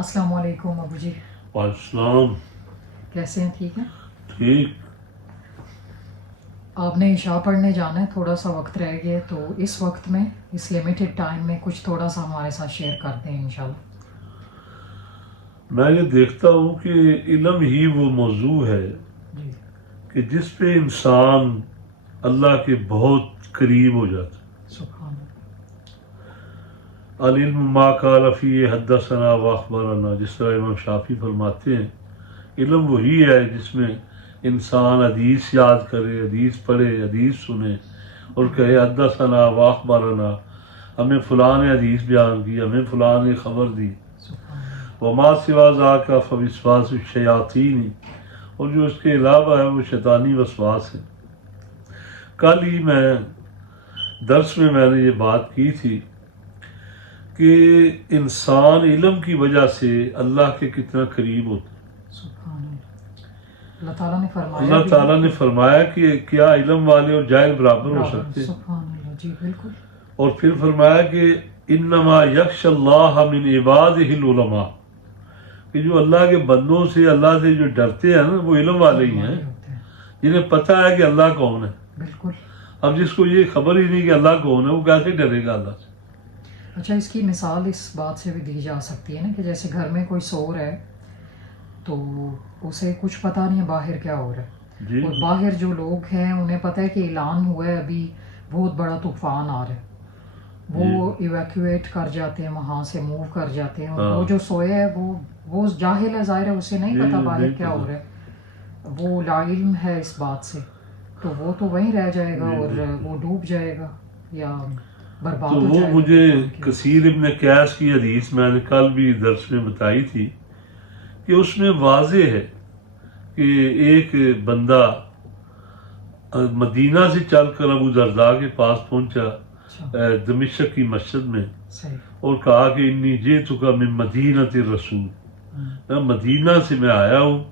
السلام علیکم ابو جی، السلام. کیسے ہیں؟ ٹھیک ہیں؟ ٹھیک. آپ نے عشاء پڑھنے جانا ہے، تھوڑا سا وقت رہ گیا ہے، تو اس وقت میں اس لیمیٹڈ ٹائم میں کچھ تھوڑا سا ہمارے ساتھ شیئر کرتے ہیں انشاءاللہ. میں یہ دیکھتا ہوں کہ علم ہی وہ موضوع ہے جی کہ جس پہ انسان اللہ کے بہت قریب ہو جاتا ہے. سبحان اللہ. العلم ما قال فی حدثنا واخبرنا، جس طرح امام شافعی فرماتے ہیں علم وہی ہے جس میں انسان حدیث یاد کرے، حدیث پڑھے، حدیث سنے اور کہے حدثنا واخبرنا، ہمیں فلاں نے حدیث بیان کی، ہمیں فلاں نے خبر دی. سبحان اللہ. وما سوا ذاک فوسواس الشیاطین، اور جو اس کے علاوہ ہے وہ شیطانی وسواس ہے. کل ہی میں درس میں نے یہ بات کی تھی کہ انسان علم کی وجہ سے اللہ کے کتنا قریب ہوتا ہے. سبحان اللہ. اللہ تعالیٰ نے فرمایا اللہ بھی تعالیٰ نے فرمایا کہ کیا علم والے اور جاہل برابر ہو سکتے ہیں؟ سبحان اللہ. جی بالکل. اور پھر فرمایا کہ انما یخشى اللہ من عبادہ العلماء، کہ جو اللہ کے بندوں سے، اللہ سے جو ڈرتے ہیں نا، وہ علم والے ہی ہیں جنہیں پتہ ہے کہ اللہ کون ہے. بالکل. اب جس کو یہ خبر ہی نہیں کہ اللہ کون ہے، وہ کیسے ڈرے گا اللہ سے؟ اچھا، اس کی مثال اس بات سے بھی دی جا سکتی ہے نا کہ جیسے گھر میں کوئی سو رہا ہے تو اسے کچھ پتہ نہیں ہے باہر کیا ہو رہا ہے، جی اور باہر جو لوگ ہیں انہیں پتہ ہے کہ اعلان ہوا ہے ابھی بہت بڑا طوفان آ رہا ہے، وہ ایویکویٹ کر جاتے ہیں، وہاں سے موو کر جاتے ہیں. اور وہ جو سوئے ہے وہ جاہل ہے، ظاہر ہے اسے نہیں پتہ باہر کیا ہو رہا ہے، وہ لا علم ہے اس بات سے، تو وہ تو وہیں رہ جائے گا اور وہ ڈوب جائے گا یا برباد تو ہو وہ جائے گا. مجھے کثیر ابن قیاس کی حدیث میں نے کل بھی درس میں بتائی تھی کہ اس میں واضح ہے کہ ایک بندہ مدینہ سے چل کر ابو درداء کے پاس پہنچا دمشق کی مسجد میں، صحیح. اور کہا کہ انی جئتک من مدینۃ الرسول، میں مدینہ سے میں آیا ہوں،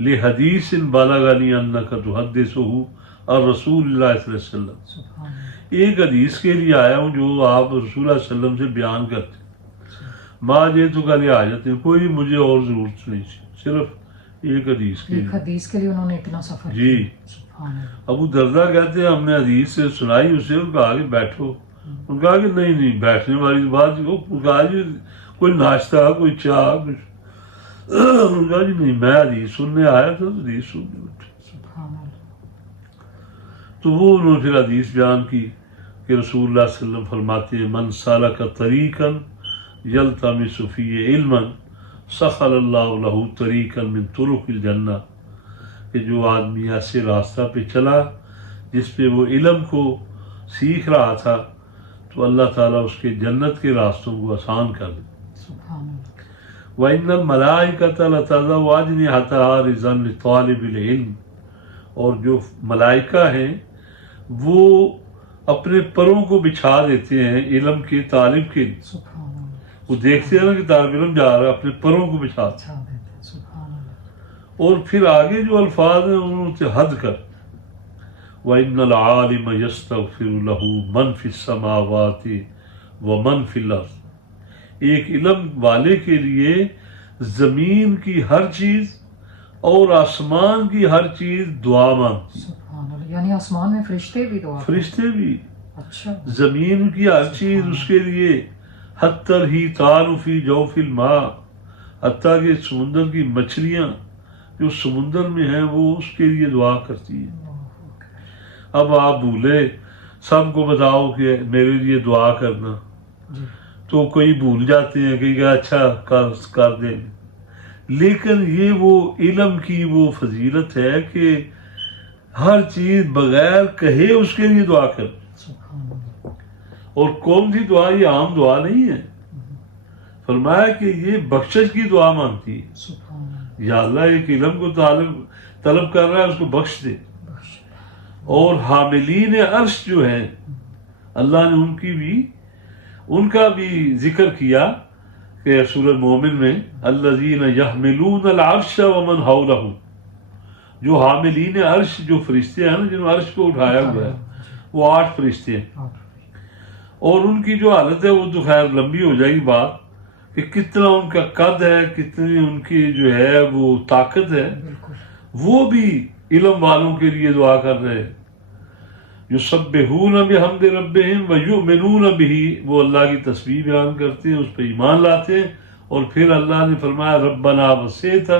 لحدیث بلغنی انک تحدثہ عن رسول اللہ صلی اللہ علیہ وسلم، سبحان اللہ. ایک حدیث کے لیے آیا ہوں جو آپ رسول اللہ علیہ وسلم سے بیان کرتے. ما جئتک لحاجۃ، کوئی مجھے اور ضرورت نہیں تھی، صرف ایک حدیث کے ایک لیے. حدیث کے لیے انہوں نے اتنا سفر جی. کیا. سبحان اللہ. ابو درداء کہتے ہیں ہم نے حدیث سے سنائی اسے اور کہا کہ بیٹھو. ان کہا کہ نہیں بیٹھنے والی بات، کہا جی کوئی ناشتہ، کوئی چائے، کچھ. ان کہا جی نہیں، میں حدیث سننے آیا تھا، تو حدیث سننے بیٹھا. سبحان اللہ. تو وہ انہوں نے پھر حدیث بیان کی کہ رسول اللہ صلی اللہ علیہ وسلم فرماتے ہیں من سلک طریقا یلتمس فیہ علما سخر اللہ لہ طریقا من طرق الجنہ، کہ جو آدمی ایسے راستہ پہ چلا جس پہ وہ علم کو سیکھ رہا تھا تو اللہ تعالیٰ اس کے جنت کے راستوں کو آسان کر دے. سبحان اللہ. وَإِنَّ الْمَلَائِكَةَ لَتَضَعُ أَجْنِحَتَهَا رِضًا لِطَالِبِ الْعِلْمِ، اور جو ملائکہ ہیں وہ اپنے پروں کو بچھا دیتے ہیں علم کے طالب کے لیے. سبحان اللہ. وہ دیکھتے ہیں نا کہ طالب علم جا رہا ہے، اپنے پروں کو بچھا دیتے اچھا دیتے ہیں. سبحان اللہ. اور پھر آگے جو الفاظ ہیں انہوں سے حد کر وَإِنَّ الْعَالِمَ يَسْتَغْفِرُ لَهُ مَنْ فِي السَّمَاوَاتِ وَمَنْ فِي الْأَرْضِ، ایک علم والے کے لیے زمین کی ہر چیز اور آسمان کی ہر چیز دعا مانگتی. سبحان اللہ. یعنی آسمان میں فرشتے بھی دعا کرتے ہیں. فرشتے بھی، اچھا. زمین کی ہر چیز اس کے لیے، حتی الحیتان فی جوف الماء، حتیٰ کہ سمندر کی مچھلیاں جو سمندر میں ہیں وہ اس کے لیے دعا کرتی ہیں. اب آپ بھولے سب کو بتاؤ کہ میرے لیے دعا کرنا، جی. تو کوئی بھول جاتے ہیں کہ اچھا کر دیں. لیکن یہ وہ علم کی وہ فضیلت ہے کہ ہر چیز بغیر کہے اس کے لیے دعا کر. سبحان اللہ. اور کون سی دعا؟ یہ عام دعا نہیں ہے. فرمایا کہ یہ بخشش کی دعا مانگتی ہے. سبحان اللہ. یا اللہ ایک علم کو طلب کر رہا ہے، اس کو بخش دے. اور حاملین عرش جو ہیں اللہ نے ان کا بھی ذکر کیا کہ سورہ مومن میں الذین یحملون العرش ومن حولہ، جو حاملین عرش جو فرشتے ہیں نا جنہوں نے عرش کو اٹھایا ہوا ہے وہ 8 فرشتے ہیں. اور ان کی جو حالت ہے وہ تو خیر لمبی ہو جائے گی بات، کہ کتنا ان کا قد ہے، کتنی ان کی جو ہے وہ طاقت ہے، بالکل وہ بھی علم والوں کے لیے دعا کر رہے ہیں. یسبحون بحمد ربہم ویؤمنون بہ، وہ اللہ کی تسبیح بیان کرتے ہیں، اس پہ ایمان لاتے ہیں. اور پھر اللہ نے فرمایا ربنا وسعت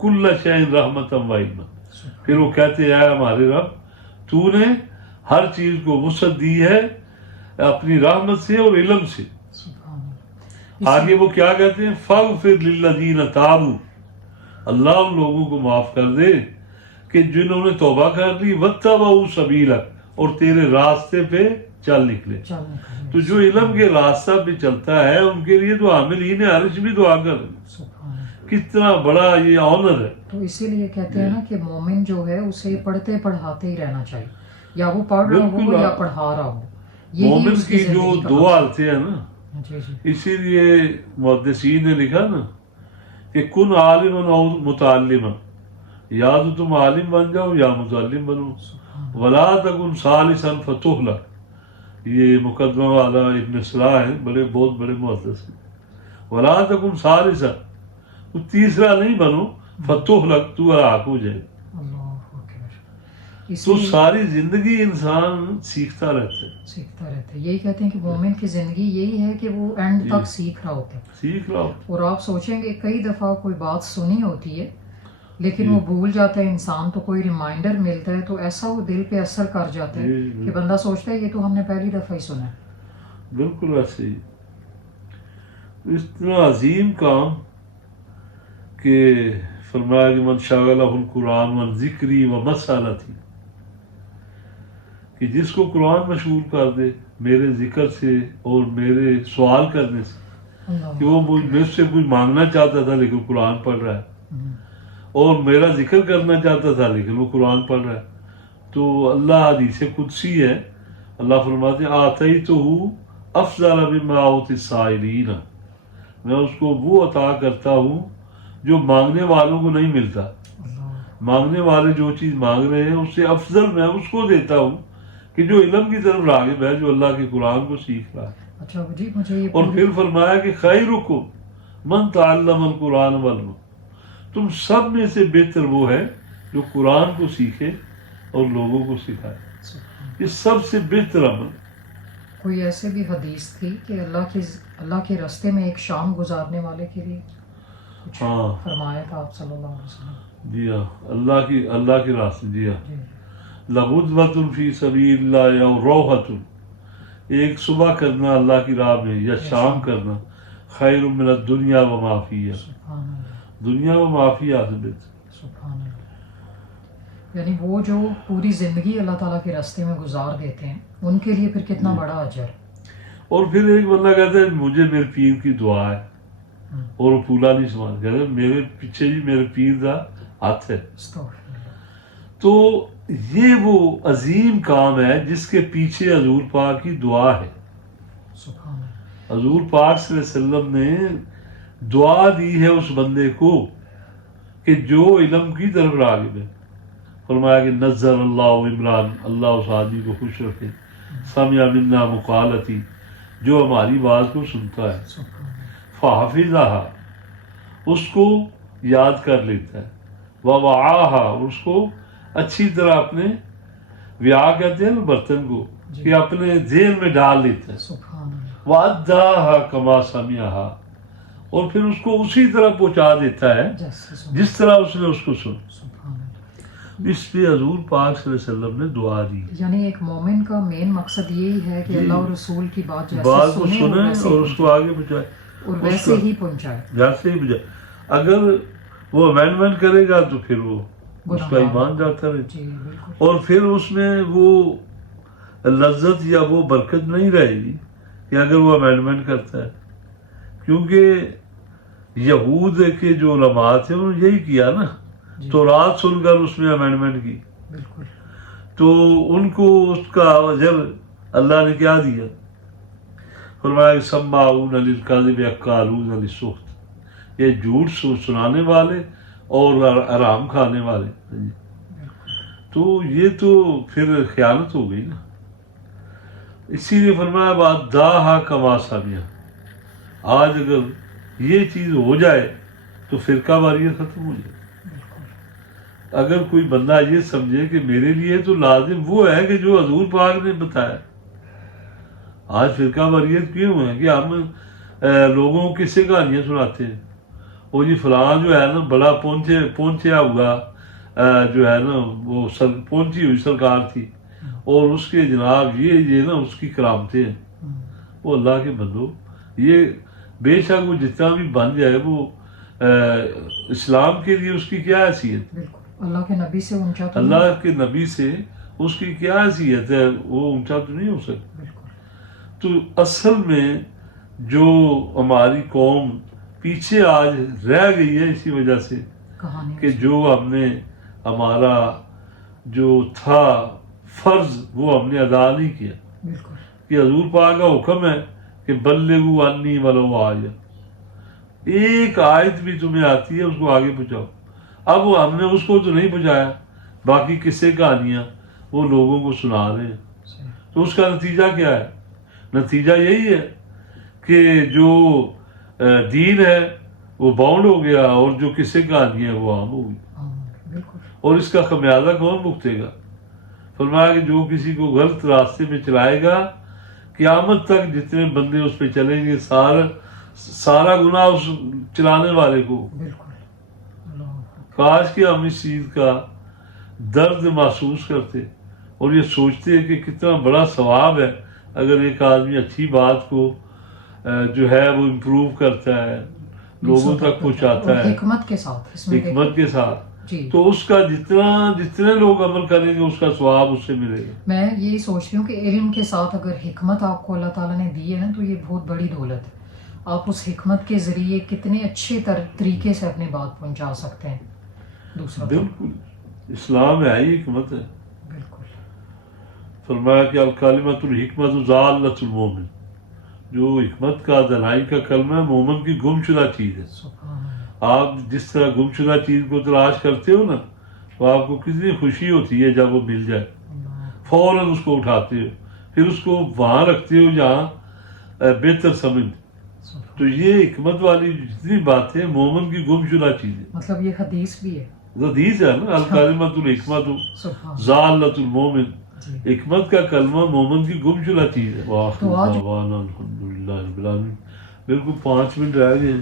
کل شیء رحمۃ وعلما، پھر وہ کہتے ہیں اے ہمارے رب تو نے ہر چیز کو وسعت دی ہے اپنی رحمت سے اور علم سے. سبحان اللہ. آگے وہ کیا کہتے ہیں فاغفر للذین تابوا، اللہ ان لوگوں کو معاف کر دے کہ جنہوں نے توبہ کر لی، واتبعوا سبیلک، اور تیرے راستے پہ چل نکلے. تو جو علم کے راستہ پہ چلتا ہے ان کے لیے تو عاملین عرش بھی دعا کر رہے ہیں. سبحان اللہ. کتنا بڑا یہ آنر ہے. تو اسی لیے کہتے ہیں نا کہ مومن جو ہے اسے پڑھتے پڑھاتے ہی رہنا چاہیے، یا وہ پڑھ رہا ہو یا پڑھا رہا ہو. مومن کی جو دو حالتیں ہیں نا، جی جی اسی لیے محدثین نے لکھا نا کہ کن عالما او متعلما، یا تو تم عالم بن جاؤ یا متعلم بنو، ولا تکن ثالثا فتہلک. یہ مقدمہ والا ابن صلاح ہیں، بہت بڑے محدث ہیں. ولا تکن ثالثا، تو تیسرا نہیں بنو، فتہلک، تو ہلاک ہو جائے. اللہ اکبر. تو ساری زندگی انسان سیکھتا رہتا ہے، سیکھتا رہتا ہے. یہی کہتے ہیں کہ مومن کی زندگی یہی ہے کہ وہ اینڈ تک سیکھ رہا ہوتا ہے. سیکھ رہا ہو. اور آپ سوچیں گے کئی دفعہ کوئی بات سنی ہوتی ہے لیکن وہ بھول جاتا ہے انسان، تو کوئی ریمائنڈر ملتا ہے تو ایسا وہ دل پہ اثر کر جاتا ہے کہ بندہ سوچتا ہے یہ تو ہم نے پہلی دفعہ ہی سنا ہے. بالکل ایسے ہی. اتنا عظیم کام کہ فرمایا کہ من شغلہ القرآن من ذکری و مسالتی، کہ جس کو قرآن مشغول کر دے میرے ذکر سے اور میرے سوال کرنے سے، کہ وہ مجھ سے کچھ مانگنا چاہتا تھا لیکن قرآن پڑھ رہا ہے، اور میرا ذکر کرنا چاہتا تھا لیکن وہ قرآن پڑھ رہا ہے. تو اللہ حدیث قدسی ہے، اللہ فرماتے ہیں آتیتہ افضل مما اوتی السائلین، میں اس کو وہ عطا کرتا ہوں جو مانگنے والوں کو نہیں ملتا. مانگنے والے جو چیز مانگ رہے ہیں اس سے افضل میں اس کو دیتا ہوں کہ جو علم کی طرف راغب ہے، جو اللہ کے قرآن کو سیکھ رہا ہے. اچھا جی مجھے اور پھر فرمایا کہ خیرکم من تعلم القرآن وعلمہ، تم سب میں سے بہتر وہ ہے جو قرآن کو سیکھے اور لوگوں کو سکھائے. یہ سب سے بہتر عمل. کوئی ایسے بھی حدیث تھی کہ اللہ کے راستے میں ایک شام گزارنے والے کے لیے کچھ فرمایا تھا آپ صلی اللہ علیہ وسلم؟ جی ہاں، اللہ کے راستے. جی ہاں، لغدوۃ فی سبیل اللہ یا روحۃ، ایک صبح کرنا اللہ کی راہ میں یا شام کرنا، خیر من الدنیا و ما فیہا، دنیا و ما فیہا سے بہتر. سبحان اللہ. یعنی وہ جو پوری زندگی اللہ تعالیٰ کے راستے میں گزار دیتے ہیں ان کے لیے پھر کتنا بڑا اجر. اور پھر ایک بندہ کہتا ہے مجھے میرے پیر کی دعا ہے، اور وہ پھولا نہیں سمان، کہتا ہے میرے پیچھے جی میرے پیر کا ہاتھ ہے. تو یہ وہ عظیم کام ہے جس کے پیچھے حضور پاک کی دعا ہے. سبحان اللہ. حضور پاک صلی اللہ علیہ وسلم نے دعا دی ہے اس بندے کو کہ جو علم کی طرف راغب ہے. فرمایا کہ نظر اللہ عمران، اللہ اس آدمی کو خوش رکھے، سمع منا مقالتی، جو ہماری بات کو سنتا ہے، فحفظہا، اس کو یاد کر لیتا ہے، ووعاہا، اس کو اچھی طرح اپنے وعا کہتے ہیں برتن کو، کہ اپنے ذہن میں ڈال لیتا ہے، واداہا کما سمعہا، اور پھر اس کو اسی طرح پہنچا دیتا ہے جس طرح اس نے اس کو سنا. اس پہ حضور پاک صلی اللہ علیہ وسلم نے دعا دی. یعنی ایک مومن کا مین مقصد یہی ہے کہ اللہ اور رسول کی بات کو سنے اور اس کو آگے پہنچائے، اور ویسے ہی پہنچائے، جیسے ہی پہنچائے. اگر وہ امینڈمنٹ کرے گا تو پھر وہ اس کا ایمان جاتا رہے، اور پھر اس میں وہ لذت یا وہ برکت نہیں رہے گی کہ اگر وہ امینڈمنٹ کرتا ہے. کیونکہ یہود کے جو علماء تھے انہوں نے یہی کیا نا، تو رات سن کر اس میں امینڈمنٹ کی، تو ان کو اس کا اجر اللہ نے کیا دیا؟ فرمایا کہ سماعون للکذب اکالون للسحت، یہ جھوٹ سنانے والے اور حرام کھانے والے. تو یہ تو پھر خیانت ہو گئی نا. اسی لیے فرمایا واداہا کما سمعہا، آج اگر یہ چیز ہو جائے تو فرقہ واریت ختم ہو جائے. اگر کوئی بندہ یہ سمجھے کہ میرے لیے تو لازم وہ ہے کہ جو حضور پاک نے بتایا. آج فرقہ واریت کیوں ہے کہ ہم لوگوں کو کس سے کہانیاں سناتے ہیں. وہ جی فلاں جو ہے نا بڑا پہنچیا ہوا جو ہے نا وہ پہنچی ہوئی سرکار تھی اور اس کے جناب یہ نا اس کی کرامتیں ہیں. وہ اللہ کے بندو یہ بے شک وہ جتنا بھی بن جائے وہ اسلام کے لیے اس کی کیا حیثیت. بالکل اللہ کے نبی سے اونچا تو اللہ کے نبی سے اس کی کیا حیثیت ہے, وہ اونچا تو نہیں ہو سکتا. بالکل. تو اصل میں جو ہماری قوم پیچھے آج رہ گئی ہے اسی وجہ سے کہانی کہ جو ہم نے ہمارا جو تھا فرض وہ ہم نے ادا نہیں کیا. بالکل. کہ حضور پاک کا حکم ہے کہ بلغوا عنی ولو آیہ, ایک آیت بھی تمہیں آتی ہے اس کو آگے پہنچاؤ. اب وہ ہم نے اس کو تو نہیں پہنچایا, باقی قصے کہانیاں وہ لوگوں کو سنا رہے ہیں. تو اس کا نتیجہ کیا ہے؟ نتیجہ یہی ہے کہ جو دین ہے وہ باؤنڈ ہو گیا اور جو قصے کہانیاں وہ عام ہو گئی. بالکل. اور اس کا خمیازہ کون بھگتے گا؟ فرمایا کہ جو کسی کو غلط راستے میں چلائے گا قیامت تک جتنے بندے اس پہ چلیں گے سارا گناہ اس چلانے والے کو. بالکل. کاش کہ ہم اس چیز کا درد محسوس کرتے اور یہ سوچتے کہ کتنا بڑا ثواب ہے اگر ایک آدمی اچھی بات کو جو ہے وہ امپروو کرتا ہے, لوگوں تک پہنچاتا ہے حکمت کے ساتھ, حکمت کے ساتھ, جی. تو اس کا جتنے لوگ عمل کریں گے اس کا ثواب اس سے ملے گا. میں یہی سوچتی ہوں کہ علم کے ساتھ اگر حکمت آپ کو اللہ تعالیٰ نے دی ہے نا تو یہ بہت بڑی دولت ہے. آپ اس حکمت کے ذریعے کتنے اچھے طریقے سے اپنی بات پہنچا سکتے ہیں دوسروں تک. بالکل اسلام ہے ہی حکمت ہے. بالکل. فرمایا کہ الکلمۃ الحکمت ضالۃ المومن, جو حکمت کا دلائی کا کلمہ ہے مومن کی گم شدہ چیز ہے. سبحان اللہ. آپ جس طرح گم شدہ چیز کو تلاش کرتے ہو نا تو آپ کو کتنی خوشی ہوتی ہے جب وہ مل جائے, فوراً اس کو اٹھاتے ہو پھر اس کو وہاں رکھتے ہو جہاں بہتر سمجھ. تو یہ حکمت والی جتنی باتیں مومن کی گم شدہ چیز ہے. مطلب یہ حدیث بھی ہے, حدیث ہے نا الکلمۃ الحکمت ضالۃ المومن, حکمت کا کلمہ مومن کی گم شدہ چیز ہے. وآخر دعوانا الحمدللہ رب العالمین. بالکل 5 منٹ رہ گئے.